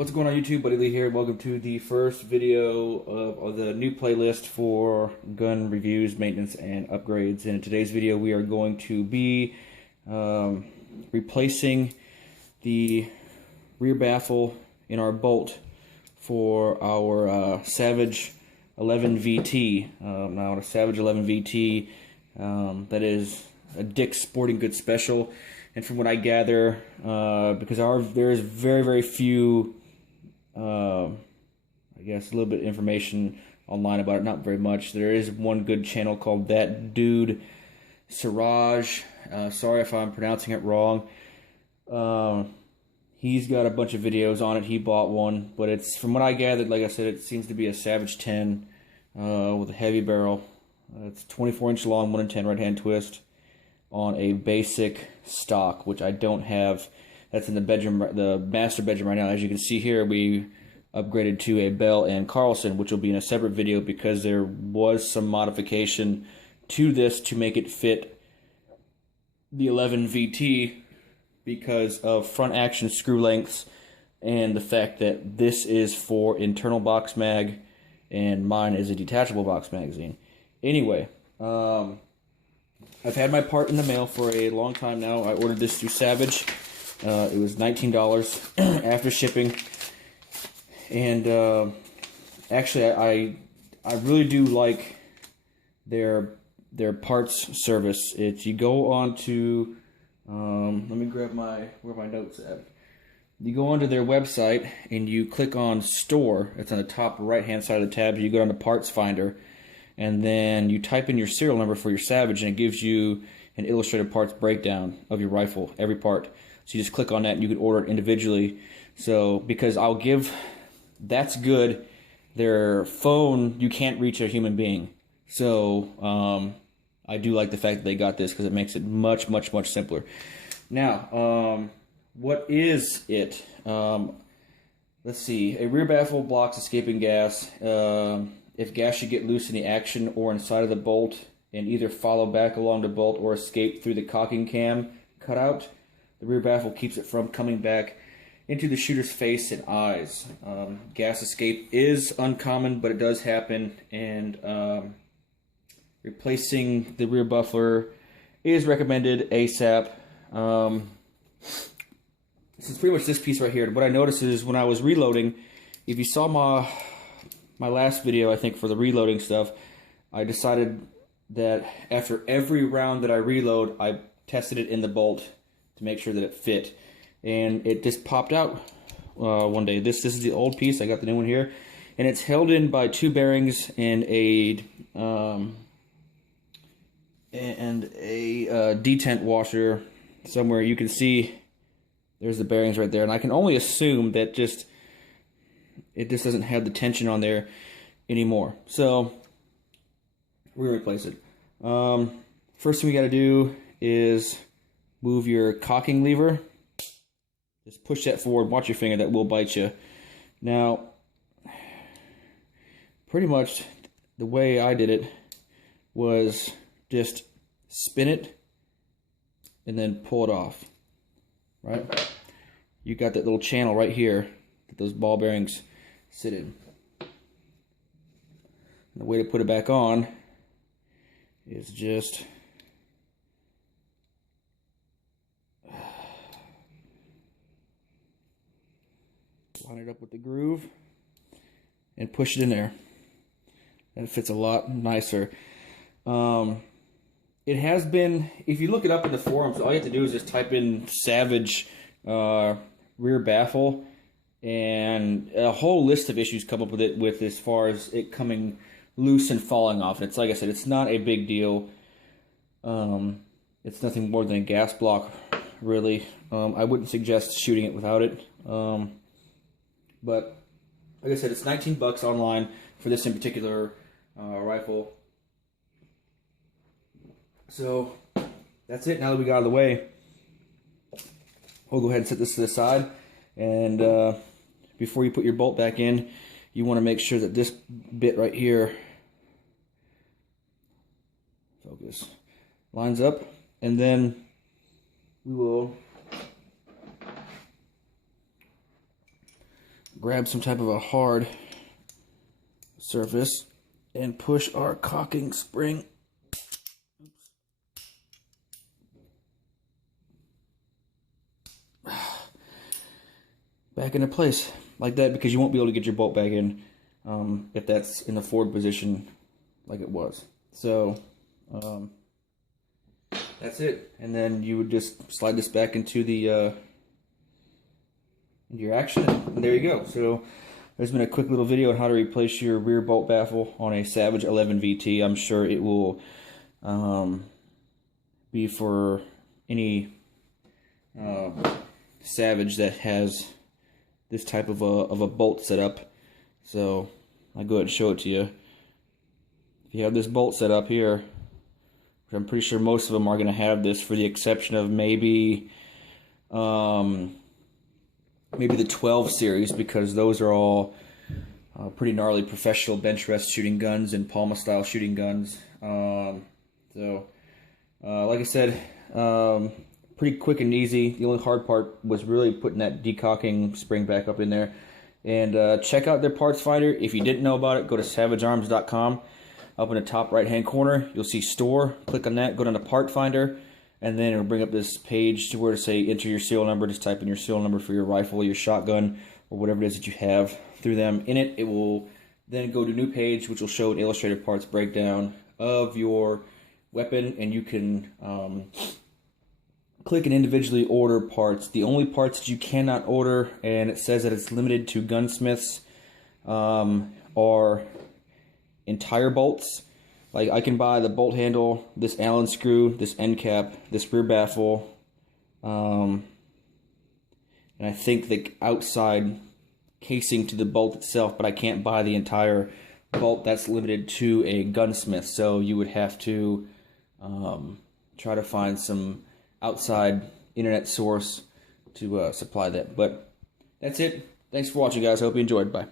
What's going on YouTube? Buddy Lee here. Welcome to the first video of the new playlist for gun reviews, maintenance, and upgrades. And in today's video we are going to be replacing the rear baffle in our bolt for our Savage 11 VT. Now a Savage 11 VT that is a Dick's Sporting Goods special. And from what I gather, because there is very few, I guess a little bit of information online about it, not very much. There is one good channel called That Dude Siraj. Sorry if I'm pronouncing it wrong. He's got a bunch of videos on it. He bought one, but it's, from what I gathered, like I said, it seems to be a Savage 10 with a heavy barrel. It's 24-inch long, 1 in 10 right-hand twist on a basic stock, which I don't have. That's in the bedroom, the master bedroom right now. As you can see here, we upgraded to a Bell & Carlson, which will be in a separate video because there was some modification to this to make it fit the 11 VT because of front action screw lengths and the fact that this is for internal box mag and mine is a detachable box magazine. Anyway, I've had my part in the mail for a long time now. I ordered this through Savage. It was $19 after shipping. And actually, I really do like their parts service. It's, you go on to, let me grab where my notes at. You go onto their website and you click on Store. It's on the top right-hand side of the tab. You go down to Parts Finder. And then you type in your serial number for your Savage, and it gives you an illustrated parts breakdown of your rifle, every part. So you just click on that, and you can order it individually. So, because that's good. Their phone, you can't reach a human being. So, I do like the fact that they got this because it makes it much simpler. Now, what is it? Let's see. A rear baffle blocks escaping gas. If gas should get loose in the action or inside of the bolt and either follow back along the bolt or escape through the cocking cam cutout, the rear baffle keeps it from coming back into the shooter's face and eyes. Gas escape is uncommon, but it does happen, and replacing the rear muffler is recommended ASAP. This is pretty much this piece right here. What I noticed is when I was reloading, if you saw my last video, I think, for the reloading stuff, I decided that after every round that I reload, I tested it in the bolt to make sure that it fit. And it just popped out one day. This is the old piece. I got the new one here. And it's held in by 2 bearings and a detent washer somewhere. You can see there's the bearings right there. And I can only assume that it just doesn't have the tension on there anymore. So we're gonna replace it. First thing we got to do is move your cocking lever. Just push that forward. Watch your finger; that will bite you. Now, pretty much the way I did it was just spin it and then pull it off. Right? You got that little channel right here that those ball bearings sit in. And the way to put it back on is just line it up with the groove and push it in there. And it fits a lot nicer. It has been, if you look it up in the forums, all you have to do is just type in Savage rear baffle, and a whole list of issues come up with it, with as far as it coming loose and falling off. And it's, like I said, it's not a big deal. It's nothing more than a gas block, really. I wouldn't suggest shooting it without it. But like I said, it's 19 bucks online for this in particular rifle. So that's it. Now that we got out of the way, we'll go ahead and set this to the side. And before you put your bolt back in, you want to make sure that this bit right here, focus, lines up, and then we will grab some type of a hard surface and push our cocking spring back into place like that, because you won't be able to get your bolt back in if that's in the forward position like it was. So that's it, and then you would just slide this back into the into your action, and there you go. So there's been a quick little video on how to replace your rear bolt baffle on a Savage 11 VT. I'm sure it will be for any Savage that has this type of a bolt setup. So I'll go ahead and show it to you. If you have this bolt set up here, which I'm pretty sure most of them are going to have this, for the exception of maybe maybe the 12 series, because those are all pretty gnarly professional bench rest shooting guns and Palma style shooting guns. So like I said, pretty quick and easy. The only hard part was really putting that decocking spring back up in there. And check out their parts finder. If you didn't know about it, go to savagearms.com. Up in the top right hand corner, you'll see store. Click on that, go down to part finder, and then it'll bring up this page to where to say enter your serial number. Just type in your serial number for your rifle, your shotgun, or whatever it is that you have through them. In it, it will then go to a new page, which will show an illustrated parts breakdown of your weapon, and you can click and individually order parts. The only parts that you cannot order, and it says that it's limited to gunsmiths, are entire bolts. Like, I can buy the bolt handle, this Allen screw, this end cap, this rear baffle, and I think the outside casing to the bolt itself, but I can't buy the entire bolt. That's limited to a gunsmith, so you would have to try to find some outside internet source to supply that. But that's it. Thanks for watching, guys. Hope you enjoyed. Bye.